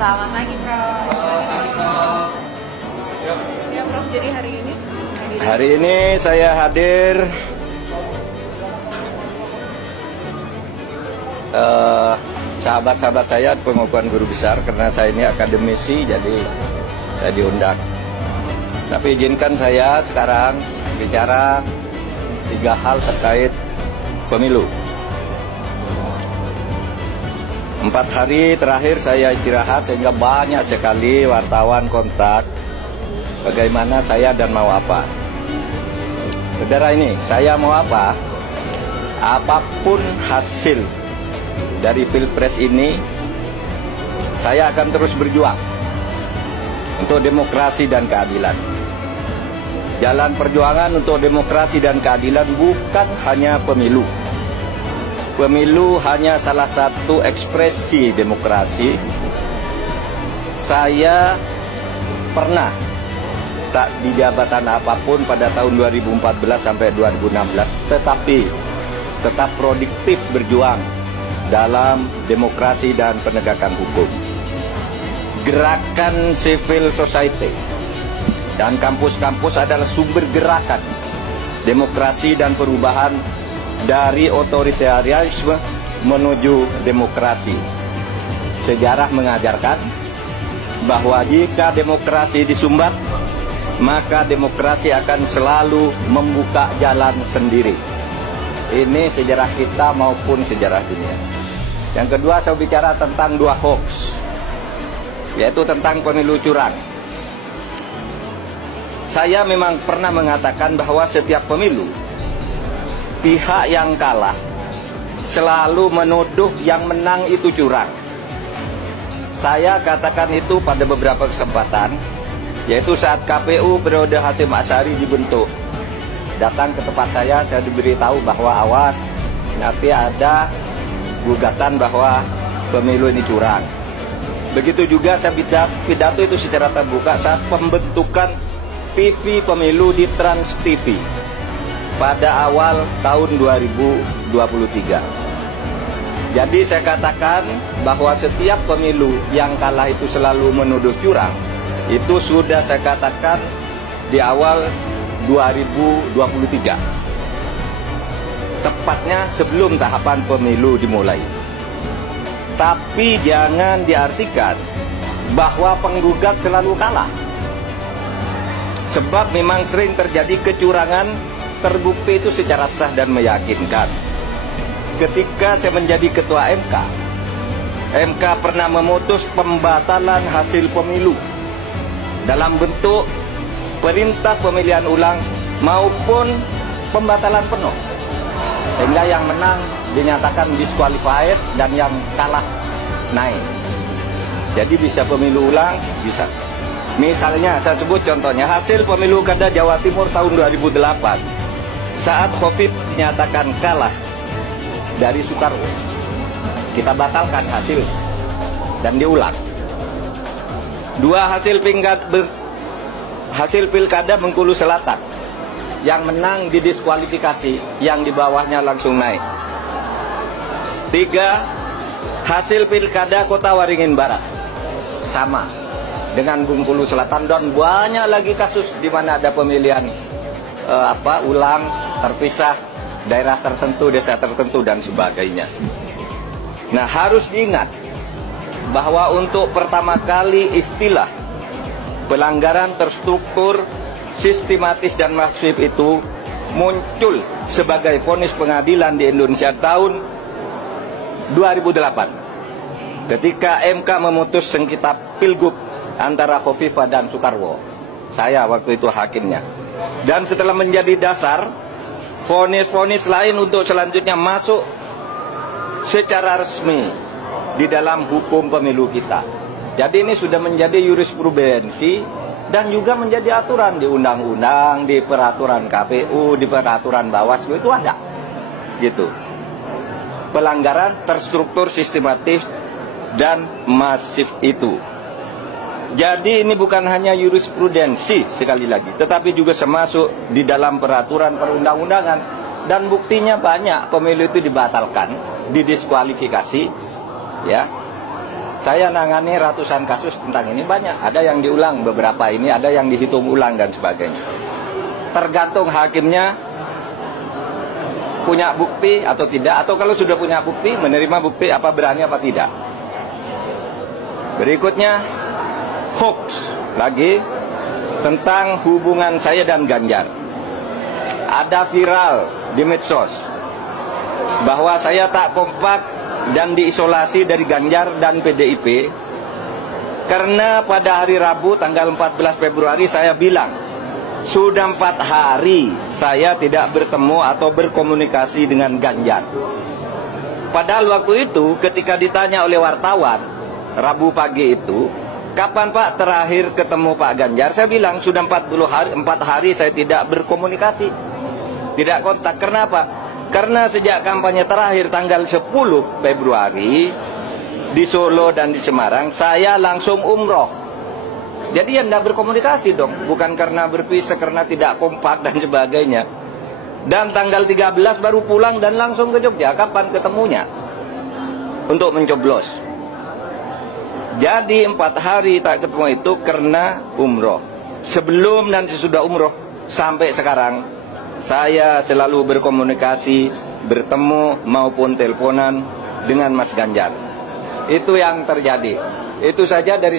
Selamat pagi, Prof. Ya, Prof, jadi hari ini saya hadir sahabat-sahabat saya pengukuhan guru besar, karena saya ini akademisi, jadi saya diundang. Tapi izinkan saya sekarang bicara 3 hal terkait pemilu. 4 hari terakhir saya istirahat, sehingga banyak sekali wartawan kontak bagaimana saya dan mau apa. Saudara, ini saya mau apa? Apapun hasil dari Pilpres ini, saya akan terus berjuang untuk demokrasi dan keadilan. Jalan perjuangan untuk demokrasi dan keadilan bukan hanya pemilu. Pemilu hanya salah satu ekspresi demokrasi. Saya pernah tak di jabatan apapun pada tahun 2014 sampai 2016, tetapi tetap produktif berjuang dalam demokrasi dan penegakan hukum. Gerakan civil society dan kampus-kampus adalah sumber gerakan demokrasi dan perubahan dari otoritarianisme menuju demokrasi. Sejarah mengajarkan bahwa jika demokrasi disumbat, maka demokrasi akan selalu membuka jalan sendiri. Ini sejarah kita maupun sejarah dunia. Yang kedua, saya bicara tentang 2 hoax, yaitu tentang pemilu curang. Saya memang pernah mengatakan bahwa setiap pemilu, pihak yang kalah selalu menuduh yang menang itu curang. Saya katakan itu pada beberapa kesempatan, yaitu saat KPU periode Hasyim Asyari dibentuk. Datang ke tempat saya diberitahu bahwa awas, nanti ada gugatan bahwa pemilu ini curang. Begitu juga saya pidato itu secara terbuka saat pembentukan TV pemilu di Trans TV pada awal tahun 2023. Jadi saya katakan bahwa setiap pemilu yang kalah itu selalu menuduh curang. Itu sudah saya katakan di awal 2023. Tepatnya sebelum tahapan pemilu dimulai. Tapi jangan diartikan bahwa penggugat selalu kalah. Sebab memang sering terjadi kecurangan, terbukti itu secara sah dan meyakinkan. Ketika saya menjadi ketua MK pernah memutus pembatalan hasil pemilu dalam bentuk perintah pemilihan ulang maupun pembatalan penuh, sehingga yang menang dinyatakan disqualified dan yang kalah naik. Jadi bisa pemilu ulang, bisa. Misalnya saya sebut contohnya hasil pemilu kada Jawa Timur tahun 2008. Saat Khofif dinyatakan kalah dari Soekarwo, kita batalkan hasil dan diulang. 2 hasil pilkada Bengkulu Selatan, yang menang didiskualifikasi, yang di bawahnya langsung naik. 3 hasil pilkada Kota Waringin Barat, sama dengan Bengkulu Selatan, dan banyak lagi kasus di mana ada pemilihan ulang, terpisah, daerah tertentu, desa tertentu, dan sebagainya. Nah, harus diingat bahwa untuk pertama kali istilah pelanggaran terstruktur, sistematis, dan masif itu muncul sebagai vonis pengadilan di Indonesia tahun 2008 ketika MK memutus sengketa pilgub antara Khofifah dan Soekarwo. Saya waktu itu hakimnya. Dan setelah menjadi dasar, vonis-vonis lain untuk selanjutnya masuk secara resmi di dalam hukum pemilu kita. Jadi ini sudah menjadi jurisprudensi dan juga menjadi aturan di undang-undang, di peraturan KPU, di peraturan Bawaslu, itu ada. Gitu. Pelanggaran terstruktur, sistematis, dan masif itu. Jadi ini bukan hanya jurisprudensi sekali lagi, tetapi juga termasuk di dalam peraturan perundang-undangan. Dan buktinya banyak pemilu itu dibatalkan, didiskualifikasi, ya. Saya nangani ratusan kasus tentang ini, banyak. Ada yang diulang beberapa ini, ada yang dihitung ulang dan sebagainya. Tergantung hakimnya punya bukti atau tidak, atau kalau sudah punya bukti, menerima bukti apa berani apa tidak. Berikutnya, hoax lagi tentang hubungan saya dan Ganjar. Ada viral di medsos bahwa saya tak kompak dan diisolasi dari Ganjar dan PDIP karena pada hari Rabu tanggal 14 Februari saya bilang sudah 4 hari saya tidak bertemu atau berkomunikasi dengan Ganjar. Padahal waktu itu ketika ditanya oleh wartawan Rabu pagi itu, kapan Pak terakhir ketemu Pak Ganjar? Saya bilang sudah 4 hari saya tidak berkomunikasi, tidak kontak. Kenapa? Karena sejak kampanye terakhir tanggal 10 Februari di Solo dan di Semarang, saya langsung umroh. Jadi ya tidak berkomunikasi dong, bukan karena berpisah, karena tidak kompak dan sebagainya. Dan tanggal 13 baru pulang dan langsung ke Jogja. Kapan ketemunya? Untuk mencoblos. Jadi 4 hari tak ketemu itu karena umroh. Sebelum dan sesudah umroh sampai sekarang, saya selalu berkomunikasi, bertemu maupun teleponan dengan Mas Ganjar. Itu yang terjadi. Itu saja dari